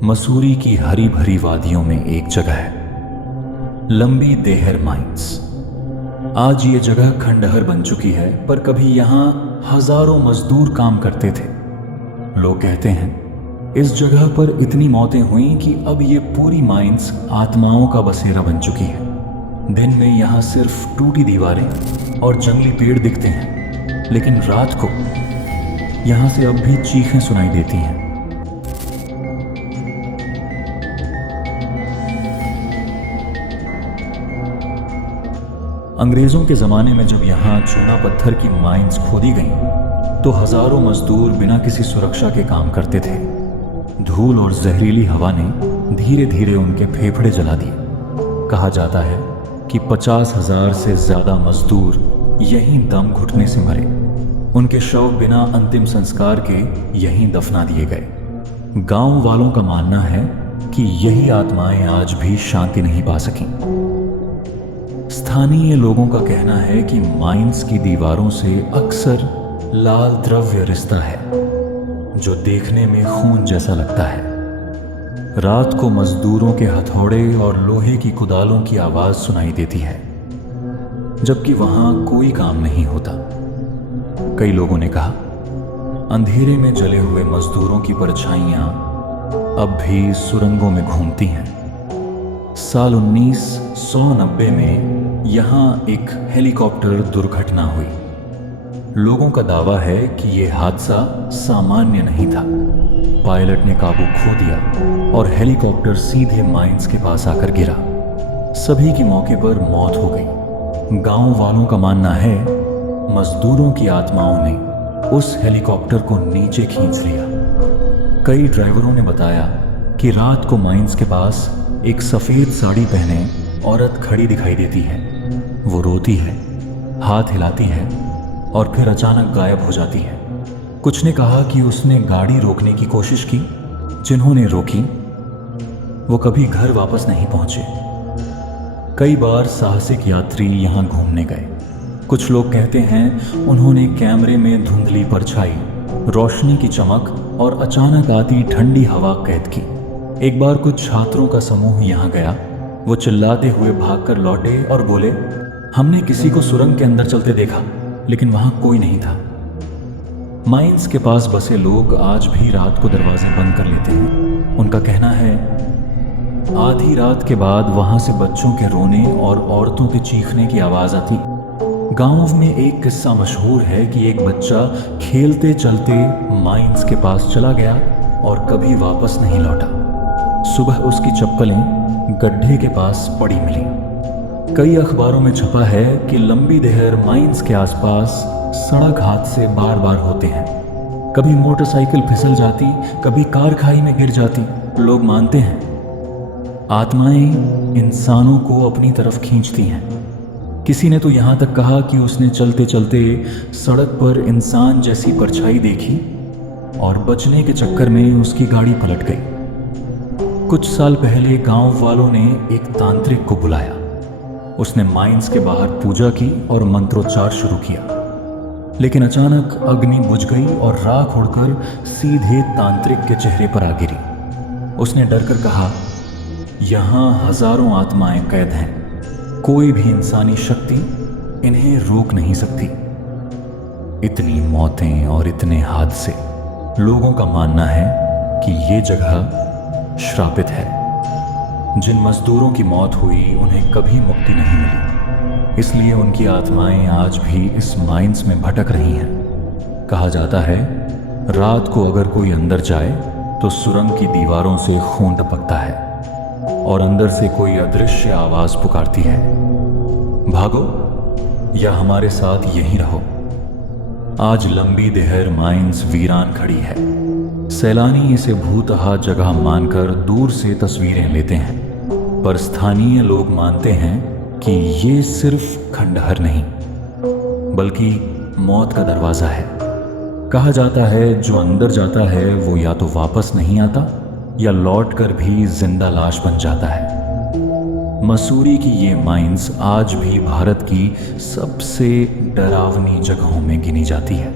मसूरी की हरी भरी वादियों में एक जगह है, लंबी देहर माइंस। आज ये जगह खंडहर बन चुकी है, पर कभी यहाँ हजारों मजदूर काम करते थे। लोग कहते हैं इस जगह पर इतनी मौतें हुई कि अब ये पूरी माइंस आत्माओं का बसेरा बन चुकी है। दिन में यहाँ सिर्फ टूटी दीवारें और जंगली पेड़ दिखते हैं, लेकिन रात को यहाँ से अब भी चीखें सुनाई देती हैं। अंग्रेजों के ज़माने में जब यहाँ चूना पत्थर की माइंस खोदी गईं, तो हजारों मजदूर बिना किसी सुरक्षा के काम करते थे। धूल और जहरीली हवा ने धीरे धीरे उनके फेफड़े जला दिए। कहा जाता है कि 50,000 से ज़्यादा मजदूर यहीं दम घुटने से मरे। उनके शव बिना अंतिम संस्कार के यहीं दफना दिए गए। गांव वालों का मानना है कि यही आत्माएं आज भी शांति नहीं पा सकीं। स्थानीय लोगों का कहना है कि माइंस की दीवारों से अक्सर लाल द्रव्य रिसता है, जो देखने में खून जैसा लगता है। रात को मजदूरों के हथौड़े और लोहे की कुदालों की आवाज सुनाई देती है, जबकि वहां कोई काम नहीं होता। कई लोगों ने कहा अंधेरे में जले हुए मजदूरों की परछाइयां अब भी सुरंगों में घूमती हैं। साल 1990 में यहाँ एक हेलीकॉप्टर दुर्घटना हुई। लोगों का दावा है कि यह हादसा सामान्य नहीं था। पायलट ने काबू खो दिया और हेलीकॉप्टर सीधे माइंस के पास आकर गिरा। सभी की मौके पर मौत हो गई। गांव वालों का मानना है मजदूरों की आत्माओं ने उस हेलीकॉप्टर को नीचे खींच लिया। कई ड्राइवरों ने बताया कि रात को माइंस के पास एक सफेद साड़ी पहने औरत खड़ी दिखाई देती है। वो रोती है, हाथ हिलाती है और फिर अचानक गायब हो जाती है। कुछ ने कहा कि उसने गाड़ी रोकने की कोशिश की। जिन्होंने रोकी वो कभी घर वापस नहीं पहुंचे। कई बार साहसिक यात्री यहां घूमने गए। कुछ लोग कहते हैं उन्होंने कैमरे में धुंधली परछाई, रोशनी की चमक और अचानक आती ठंडी हवा कैद की। एक बार कुछ छात्रों का समूह यहाँ गया। वो चिल्लाते हुए भागकर लौटे और बोले, हमने किसी को सुरंग के अंदर चलते देखा, लेकिन वहां कोई नहीं था। माइंस के पास बसे लोग आज भी रात को दरवाजे बंद कर लेते हैं। उनका कहना है आधी रात के बाद वहां से बच्चों के रोने और औरतों के चीखने की आवाज आती। गांव में एक किस्सा मशहूर है कि एक बच्चा खेलते चलते माइंस के पास चला गया और कभी वापस नहीं लौटा। सुबह उसकी चप्पलें गड्ढे के पास पड़ी मिली। कई अखबारों में छपा है कि लंबी देहर माइंस के आसपास सड़क हादसे बार बार होते हैं। कभी मोटरसाइकिल फिसल जाती, कभी कार खाई में गिर जाती। लोग मानते हैं आत्माएं इंसानों को अपनी तरफ खींचती हैं। किसी ने तो यहाँ तक कहा कि उसने चलते चलते सड़क पर इंसान जैसी परछाई देखी और बचने के चक्कर में उसकी गाड़ी पलट गई। कुछ साल पहले गांव वालों ने एक तांत्रिक को बुलाया। उसने माइंस के बाहर पूजा की और मंत्रोच्चार शुरू किया, लेकिन अचानक अग्नि बुझ गई और राख उड़कर सीधे तांत्रिक के चेहरे पर आ गिरी। उसने डरकर कहा, यहाँ हजारों आत्माएं कैद हैं, कोई भी इंसानी शक्ति इन्हें रोक नहीं सकती। इतनी मौतें और इतने हादसे। लोगों का मानना है कि ये जगह श्रापित है। जिन मजदूरों की मौत हुई उन्हें कभी मुक्ति नहीं मिली, इसलिए उनकी आत्माएं आज भी इस माइंस में भटक रही हैं। कहा जाता है रात को अगर कोई अंदर जाए तो सुरंग की दीवारों से खून टपकता है और अंदर से कोई अदृश्य आवाज पुकारती है, भागो या हमारे साथ यहीं रहो। आज लंबी देहर माइंस वीरान खड़ी है। सैलानी इसे भूतहा जगह मानकर दूर से तस्वीरें लेते हैं, पर स्थानीय लोग मानते हैं कि ये सिर्फ खंडहर नहीं, बल्कि मौत का दरवाजा है। कहा जाता है जो अंदर जाता है वो या तो वापस नहीं आता या लौटकर भी जिंदा लाश बन जाता है। मसूरी की ये माइंस आज भी भारत की सबसे डरावनी जगहों में गिनी जाती है।